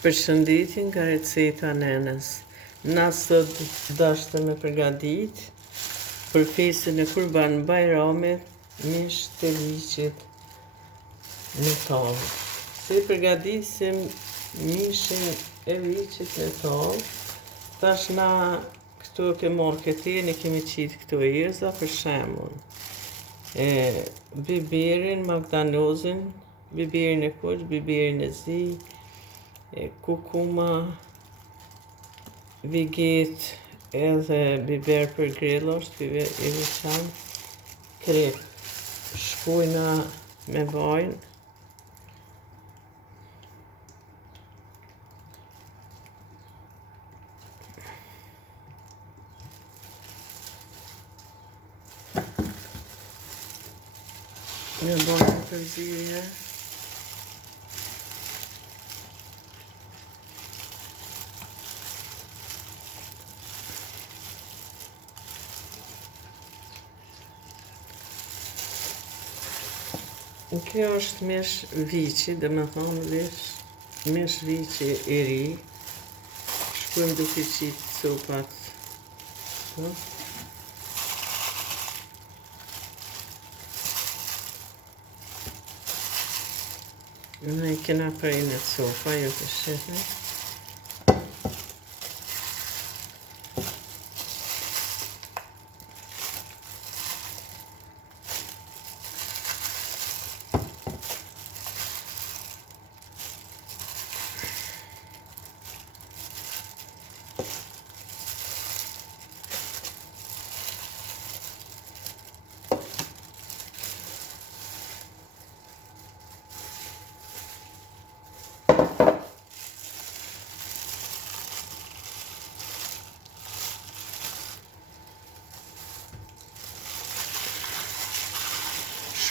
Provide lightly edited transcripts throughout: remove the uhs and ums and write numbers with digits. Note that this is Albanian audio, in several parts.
Përshëndetje nga receta nenës. Na sot dashte me përgadit për festën e Kurban Bayramit mish të liqit në tavë. Si përgatisim mishin e liqit në tavë, tash na këtu ke marketin e kemi qitë këto erza për shembull. Biberin, magdanozin, biberin e kuq, biberin e zi, kukuma, viget edhe biber për grill është i veçantë, krep, shkujna me vaj, me vaj në përzirje. Kjo është mish viçi, dhe me thonë mish viçi i ri. Shkojmë duke qitë copat. Ne kena prej në copa, jo të shihni.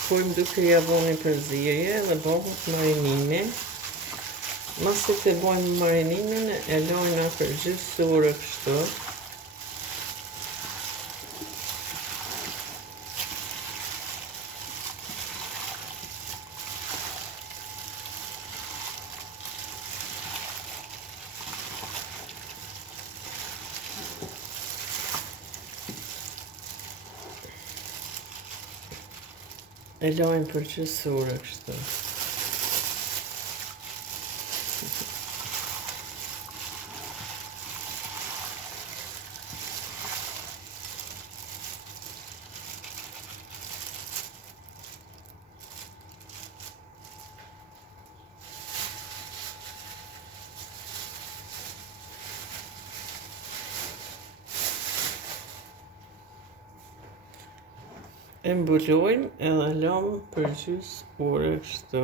Shkojmë duke ja bëni përzirje dhe bëhut marinimi. Masi të bëjmë marinimin, e lojna për gjysë orë kështu. E lojnë për gjysë orë kështu. E mbulojmë edhe lëmë për gjysë orë kështu.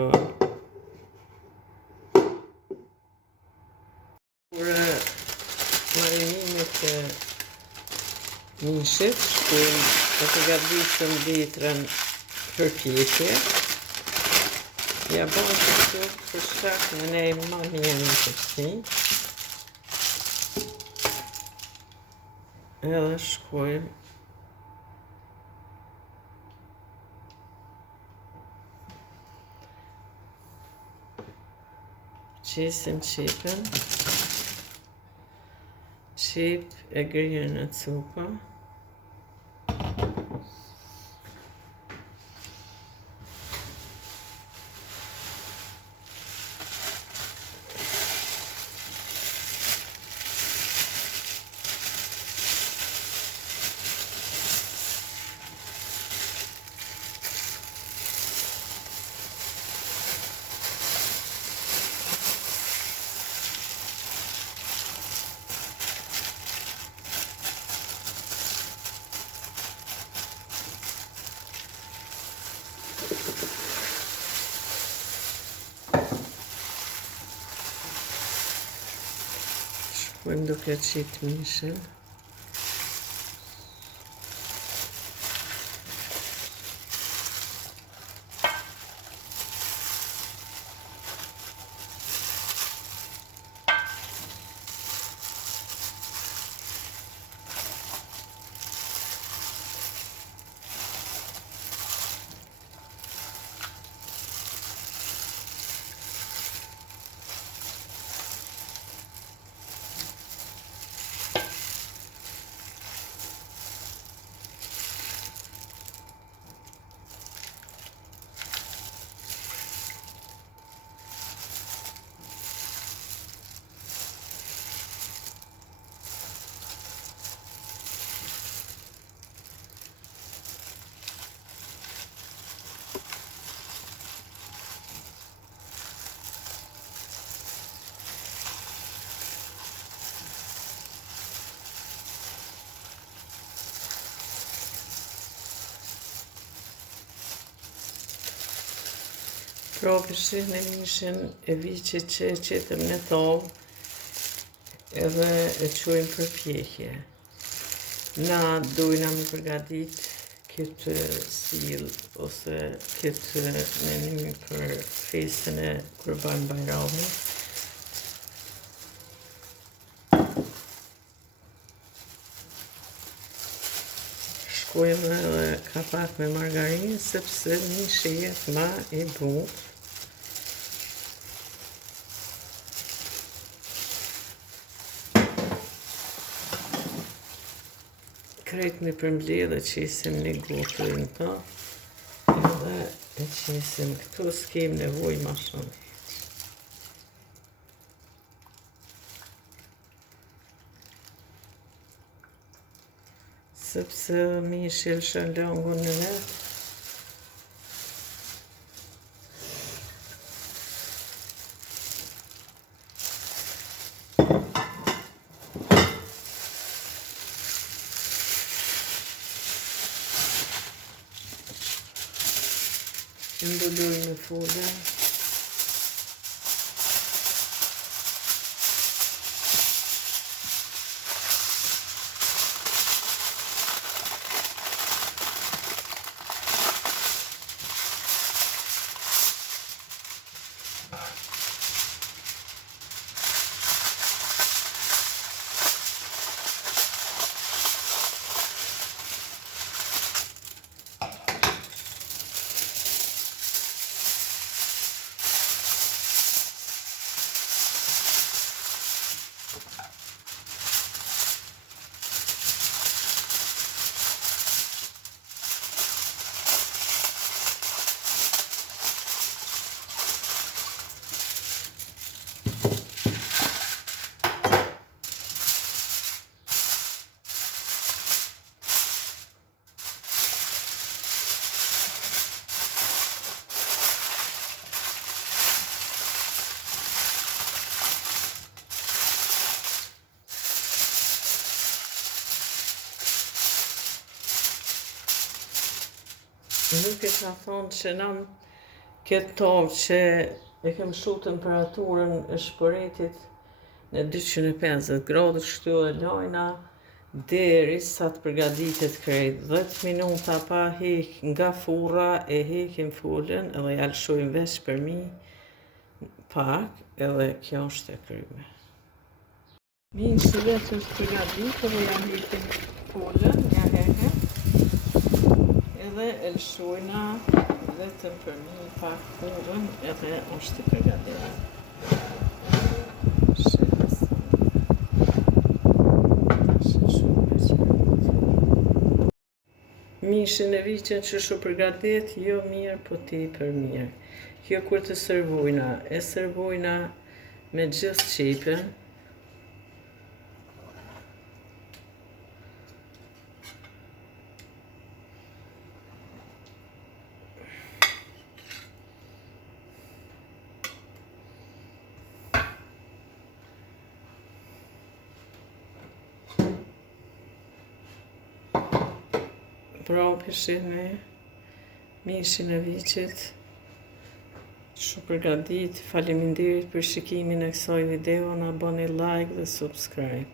Për marinimit e mishit, shkojmë të përgatitëm letrën për kjekje. Ja bëmë kështu për shkak në ne ma mirë në përsi. Edhe shkojmë qesim qepën, qep e grirë në copa. Shkojmë duke qitë mishin. Propëshin e mishin e viqit që e qitëm në tavë edhe e qojmë për pjekje. Na dojna me përgadit këtë sil ose këtë menim për festën e Kurban Bayramit. Shkojmë edhe kapak me margarinë sepse mishi jetë ma i butë. Krejt me përmbledh dhe qesim një gotë në ta edhe e qesim këtu s'kem nevoj ma shumë. Sepse mishi lëshën langun në net. Mbulloj me folë. Nuk e ka thonë që nam këtë tavë që e kem shu temperaturën e shpëretit në 250 gradë, kështu e lajna deri sa të përgatitet krejt. 10 minuta pa hek nga furra e hekim folën edhe ja lëshojmë veç për mi pak edhe kjo është e kryme. Mishi veç është përgatit edhe ja hekim folën, ja hekim. Edhe e lëshojna vetëm për mi pak furrën edhe është i përgatitur. Mishin e viqen që shu përgatit, jo mirë, po tepër mirë. Kjo kur të servojna, e servojna me gjithë qepën. Propëshin e mishin e viqit shu përgatit. Faleminderit për shikimin e kësaj video, na bëni like dhe subscribe.